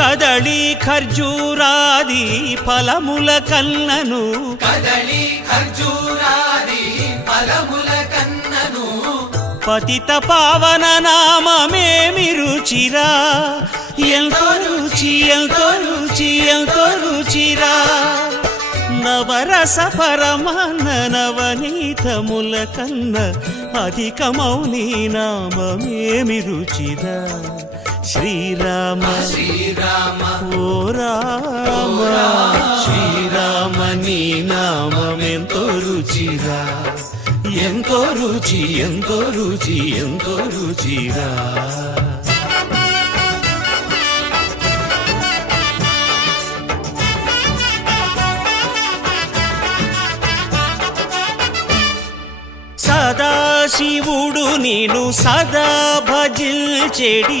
కదళి ఖర్జూరాది ఫలముల కన్నను కదళి ఖర్జూరాది ఫలముల కన్నను పతిత పావన నామమేమి రుచిరా ఎంతో రుచి ఎంతో రుచి ఎంతో రుచిరా నవరస పరమాన్న నవనీతముల కన్న అధికమౌని నామమేమి రుచిరా శ్రీరామ శ్రీరామ ఓ రామ శ్రీరామ నీ నామమెంతో రుచిరా ఎంతో రుచి ఎంతో రుచి ఎంతో రుచిరా సదాశివుడు నేను సదా భజించెడి